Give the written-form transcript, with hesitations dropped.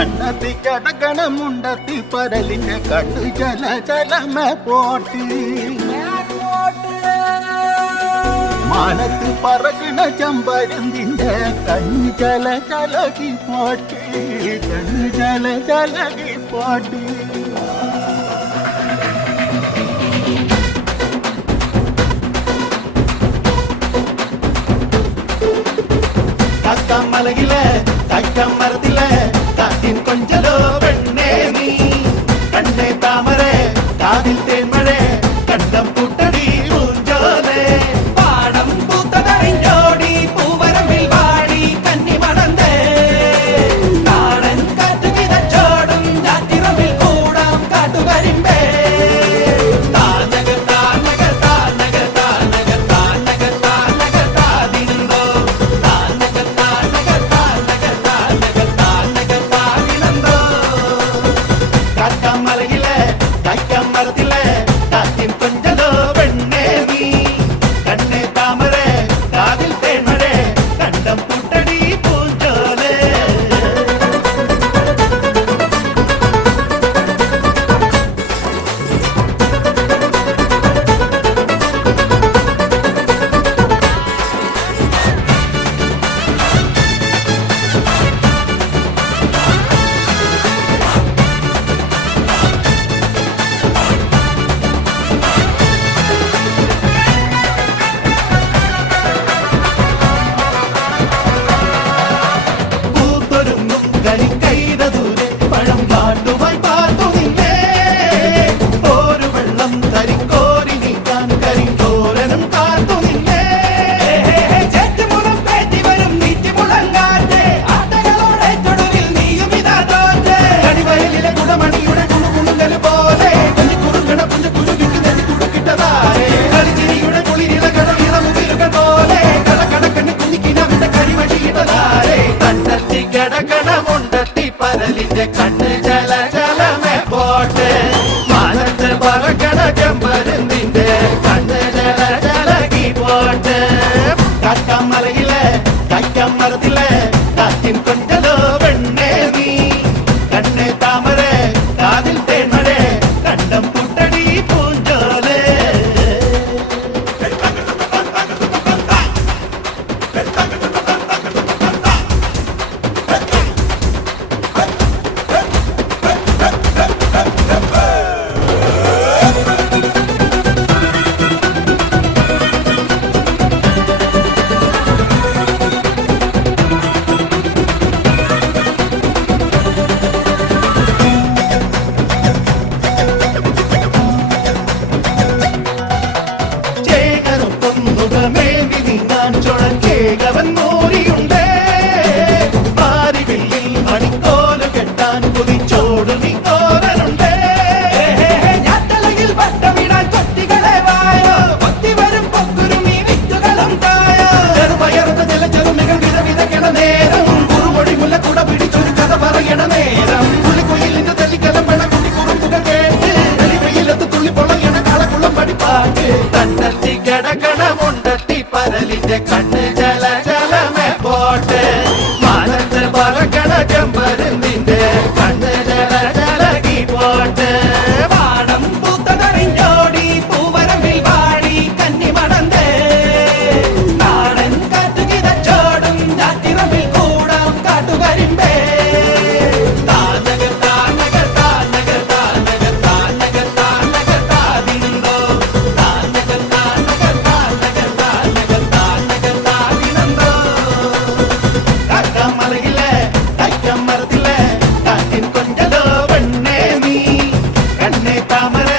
കണ്ണത്തി കടകണമുണ്ടത്തി പരലിന്റെ കണ്ണു ചല ചലമ പോട്ട് മാനത്ത് പറകണ ചമ്പരുന്തിന്റെ കണ്ണു ചല ചലകി പോട്ട് കണ്ണു ചല ചലകി പോട്ട് മലകിലെ തൈക്കം മരത്തിലെ കാറ്റിൻ കൊഞ്ചലോ പെണ്ണേ നീ കണ്ണേ താമരേ കാതിൽ തേന്മഴേ കണ്ടം പൂട്ടടി പൂഞ്ചോലേ പാടം പൂത്തതറിഞ്ഞോടി പൂവരമ്പിൽ വാടി കന്നി മണന്തേ കാടൻ കാറ്റു കിതച്ചോടും ഞാറ്റിറമ്പിൽ കൂടാം കാട്ടുകരിമ്പേ കണ്ണ് ജല ജലമേ പോട്ട് മാനത്ത് പറക്കണ ചെമ്പരുന്തിന്റെ കണ്ണ് ജല ജലകി പോട്ട് കാക്കാം മലയിലെ കൈക്കാം മരത്തിലെ കാറ്റിൻ കൊഞ്ചലോ പെണ്ണേ നീ കണ്ണേ താമരേ കാതിൽ തേന്മഴേ കണ്ടം പൂട്ടടി പൂഞ്ചോലേ കണ്ണത്തി കിടക്കണമുണ്ടത്തി പരലിന്റെ കണ്ണ് ജല ജലമേ പോട്ട് മാനത്ത് പറക്കണ ചെമ്പരുന്തിന്റെ കണ്ണ് ജല ജലകി പോട്ട് പാടം പൂത്തതറിഞ്ഞോടി പൂവരമ്പിൽ വാടി കന്നി മണന്തേ കാടൻ കാറ്റു കിതച്ചോടും ഞാറ്റിറമ്പിൽ കൂടാം കാട്ടുകരിമ്പേ മരത്തിലെ കാറ്റിൻ കൊഞ്ചലോ പെണ്ണേ നീ കണ്ണേ താമര